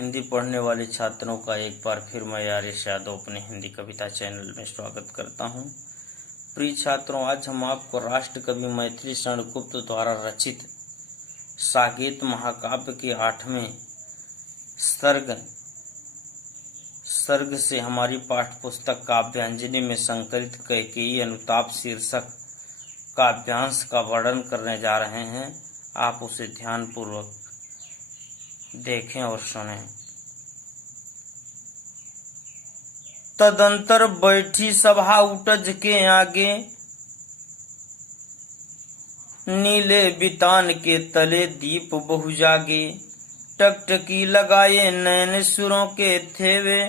हिंदी पढ़ने वाले छात्रों का एक बार फिर मैं आर्यश यादव अपने हिंदी कविता चैनल में स्वागत करता हूं। प्रिय छात्रों, आज हम आपको राष्ट्र कवि मैथिली शरण गुप्त द्वारा रचित साकेत महाकाव्य के 8वें सर्ग से हमारी पाठ्य पुस्तक काव्यांजलि में संकलित कैकेयी अनुताप शीर्षक काव्यांश का वर्णन करने जा रहे हैं। आप उसे ध्यानपूर्वक देखें और सुनें। तदंतर बैठी सभा उटज के आगे, नीले बितान के तले दीप बहु जागे। टकटकी लगाए नैन सुरों के थेवे,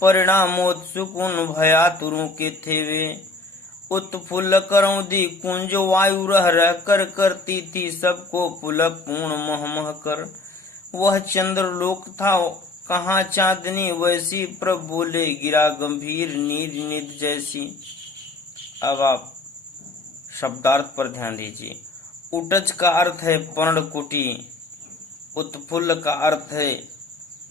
परिणामोत्सुक उन भयातुरों के थेवे। उत्फुल्ल करौदी कुंज वायु रह कर करती थी सबको पुलक पूर्ण मह मह कर। वह चंद्रलोक था कहाँ चांदनी वैसी, प्रभ बोले गिरा गंभीर नीर निध जैसी। अब आप शब्दार्थ पर ध्यान दीजिए। उटज का अर्थ है पर्णकुटी, उत्फुल्ल का अर्थ है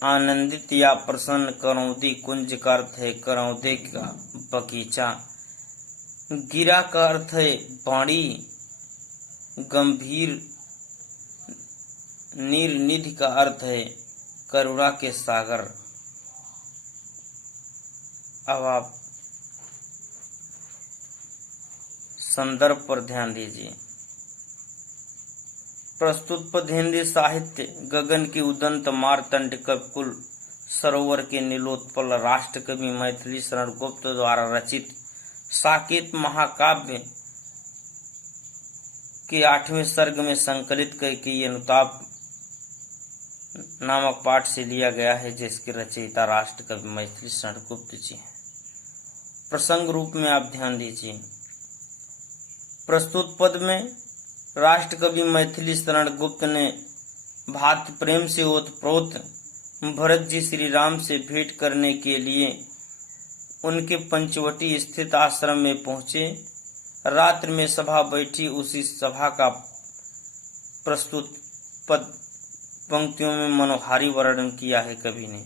आनंदित या प्रसन्न, करौदी कुंज का अर्थ है करौदे का बगीचा, गिरा का अर्थ है बाणी, गंभीर नीर निधि का अर्थ है करुणा के सागर। अब आप संदर्भ पर ध्यान दीजिए। प्रस्तुत पद हिंदी साहित्य गगन की उदंत मारतंड कविकुल सरोवर के नीलोत्पल राष्ट्र कवि मैथिली शरण गुप्त द्वारा रचित साकेत महाकाव्य के 8वें सर्ग में संकलित कैकेयी अनुताप नामक पाठ से लिया गया है, जिसके रचयिता राष्ट्र कवि मैथिली शरण गुप्त जी हैं। प्रसंग रूप में आप ध्यान दीजिए। प्रस्तुत पद में राष्ट्र कवि मैथिली शरण गुप्त ने भात प्रेम से ओतप्रोत भरत जी श्री राम से भेंट करने के लिए उनके पंचवटी स्थित आश्रम में पहुंचे। रात्र में सभा बैठी, उसी सभा का प्रस्तुत पद पंक्तियों में मनोहारी वर्णन किया है कवि ने।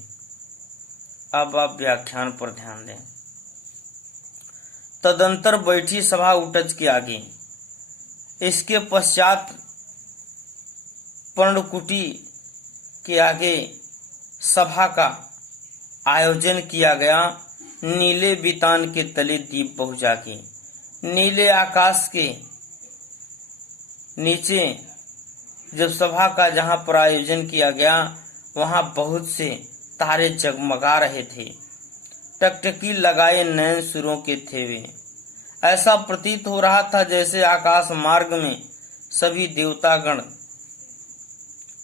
अब आप व्याख्यान पर ध्यान दें। तदंतर बैठी सभा उटज के आगे, इसके पश्चात पर्णकुटी के आगे सभा का आयोजन किया गया। नीले बितान के तले दीप बहु जागे। नीले आकाश के नीचे जब सभा का जहां पर आयोजन किया गया वहां बहुत से तारे जगमगा रहे थे। टकटकी लगाए नैन सुरों के थेवे। ऐसा प्रतीत हो रहा था जैसे आकाश मार्ग में सभी देवतागण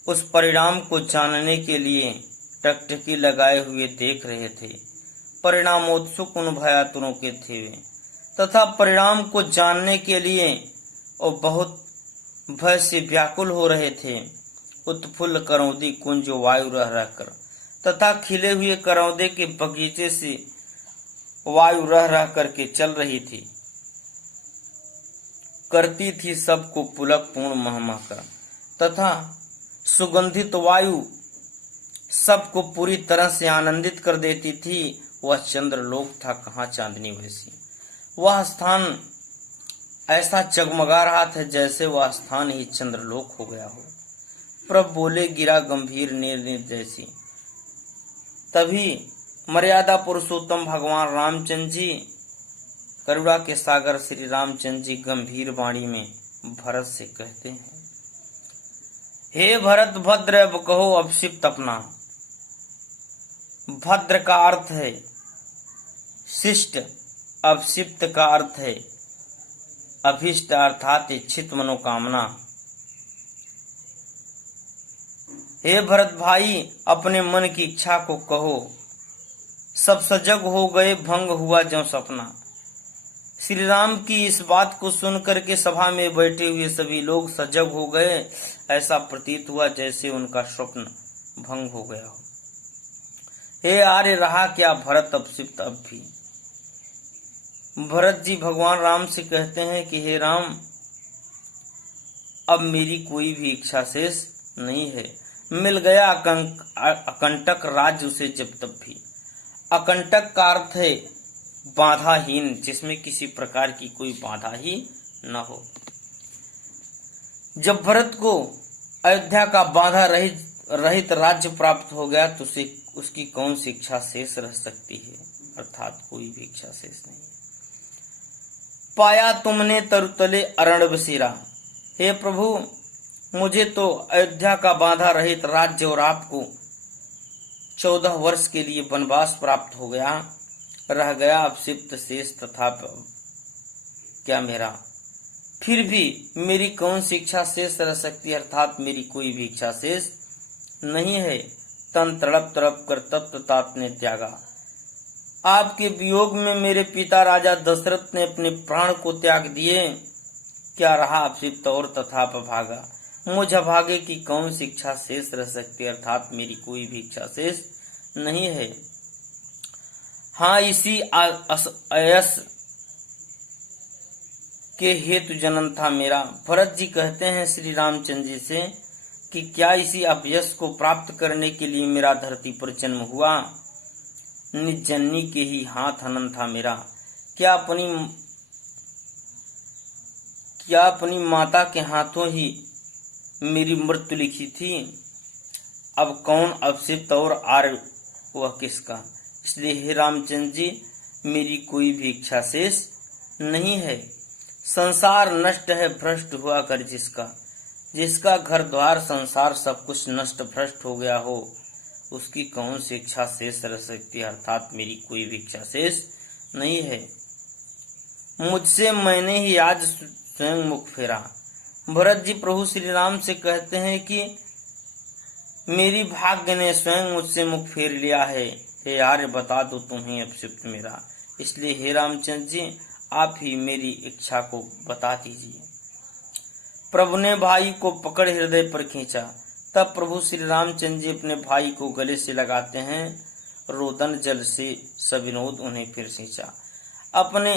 उस परिणाम को जानने के लिए टकटकी लगाए हुए देख रहे थे। परिणामोत्सुक उन भयातुरों के थेवे, तथा परिणाम को जानने के लिए और बहुत भय से व्याकुल हो रहे थे। उत्फुल्ल करौदी कुंज वायु रह रहकर, तथा खिले हुए करौदे के बगीचे से वायु रह रह करके चल रही थी, करती थी सबको पुलक पूर्ण मह मह कर, तथा सुगंधित वायु सबको पूरी तरह से आनंदित कर देती थी। वह चंद्रलोक था कहाँ चांदनी वैसी। वह स्थान ऐसा जगमगा रहा था जैसे वह स्थान ही चंद्रलोक हो गया हो। प्रभ बोले गिरा गंभीर नीर जैसी। तभी मर्यादा पुरुषोत्तम भगवान रामचंद्र जी, करुणा के सागर श्री रामचंद्र जी गंभीर वाणी में भरत से कहते हैं, हे भरत भद्र अब कहो अभिषिक्त अपना। भद्र का अर्थ है शिष्ट, अभिषिक्त का अर्थ है अभिष्ट अर्थात इच्छित मनोकामना। हे भरत भाई, अपने मन की इच्छा को कहो। सब सजग हो गए, भंग हुआ जो सपना। श्री राम की इस बात को सुनकर के सभा में बैठे हुए सभी लोग सजग हो गए। ऐसा प्रतीत हुआ जैसे उनका स्वप्न भंग हो गया हो। हे आर्य, रहा क्या भरत अभिषिक्त अब भी। भरत जी भगवान राम से कहते हैं कि हे राम, अब मेरी कोई भी इच्छा शेष नहीं है। मिल गया अकंटक राज्य उसे जब तब भी। अकंटक का अर्थ है बाधाहीन, जिसमें किसी प्रकार की कोई बाधा ही न हो। जब भरत को अयोध्या का बाधा रहित राज्य प्राप्त हो गया तो उसकी कौन सी इच्छा शेष रह सकती है, अर्थात कोई भी इच्छा शेष नहीं। पाया तुमने तरुतले अरण बसेरा, हे प्रभु मुझे तो अयोध्या का बाधा रहित राज्य और आपको 14 वर्ष के लिए वनवास प्राप्त हो गया, रह गया अपशिप्त शेष तथा क्या मेरा, फिर भी मेरी कौन सी इच्छा शेष रह सकती है, अर्थात मेरी कोई भी इच्छा शेष नहीं है। तन तड़प तड़प कर तप्त तात ने त्यागा, आपके वियोग में मेरे पिता राजा दशरथ ने अपने प्राण को त्याग दिए, क्या रहा अपशिप्त और तथा भागा, मुझ अभागे की कौन सी इच्छा शेष रह सकती है, अर्थात मेरी कोई भी इच्छा शेष नहीं है। हाँ, इसी अयस के हेतु जन्म था मेरा। भरत जी कहते हैं श्री रामचंद्र जी से कि क्या इसी अपयश को प्राप्त करने के लिए मेरा धरती पर जन्म हुआ। निज जननी के ही हाथ हनन था मेरा, क्या अपनी माता के हाथों ही मेरी मृत्यु लिखी थी। अब कौन अपशिप्त और आर्य वह किसका, इसलिए हे रामचंद्र जी मेरी कोई भी इच्छा शेष नहीं है। संसार नष्ट है भ्रष्ट हुआ कर जिसका घर द्वार संसार सब कुछ नष्ट भ्रष्ट हो गया हो, उसकी कौन सी इच्छा शेष रह सकती है, अर्थात मेरी कोई भी इच्छा शेष नहीं है। मुझसे मैंने ही आज स्वयं मुख फेरा। भरत जी प्रभु श्री राम से कहते हैं कि मेरी भाग्य ने स्वयं मुझसे मुख फेर लिया है, हे आर्य बता दो तुम्हें अपशिप्त मेरा, इसलिए हे रामचंद्र जी आप ही मेरी इच्छा को बता दीजिए। प्रभु ने भाई को पकड़ हृदय पर खींचा, तब प्रभु श्री रामचंद्र जी अपने भाई को गले से लगाते हैं, रोदन जल से सविनोद उन्हें फिर सींचा। अपने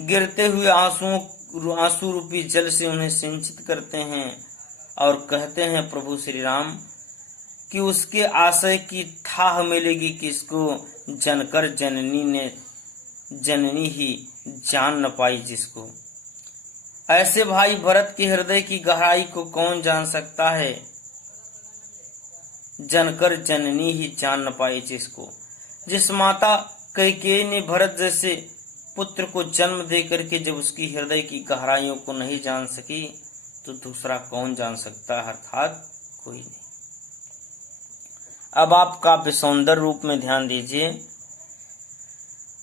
गिरते हुए आंसू रूपी जल से उन्हें सिंचित करते हैं और कहते हैं प्रभु श्री राम कि उसके आशय की थाह मिलेगी किसको, जनकर जननी ही जान न पाई जिसको। ऐसे भाई भरत के हृदय की गहराई को कौन जान सकता है, जनकर जननी ही जान न पाई जिसको। जिस माता कैकेयी ने भरत जैसे पुत्र को जन्म दे करके जब उसकी हृदय की गहराइयों को नहीं जान सकी, तो दूसरा कौन जान सकता है, अर्थात कोई नहीं। अब आप काव्य सौंदर्य रूप में ध्यान दीजिए।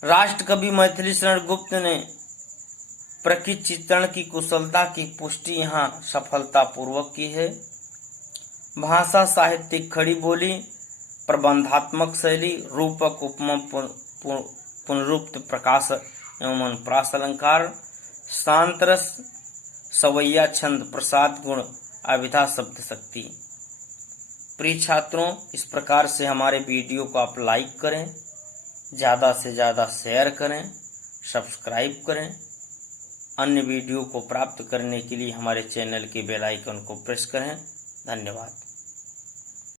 राष्ट्र कवि मैथिली शरण गुप्त ने प्रकृत चित्रण की कुशलता की पुष्टि यहाँ सफलता पूर्वक की है। भाषा साहित्यिक खड़ी बोली, प्रबंधात्मक शैली, रूपक उपमा पुनरुक्त प्रकाश एवं अनुप्रास अलंकार, शांत रस, सवैया छंद, प्रसाद गुण, अभिधा शब्द शक्ति। प्रिय छात्रों, इस प्रकार से हमारे वीडियो को आप लाइक करें, ज़्यादा से ज़्यादा शेयर करें, सब्सक्राइब करें। अन्य वीडियो को प्राप्त करने के लिए हमारे चैनल के बेल आइकन को प्रेस करें। धन्यवाद।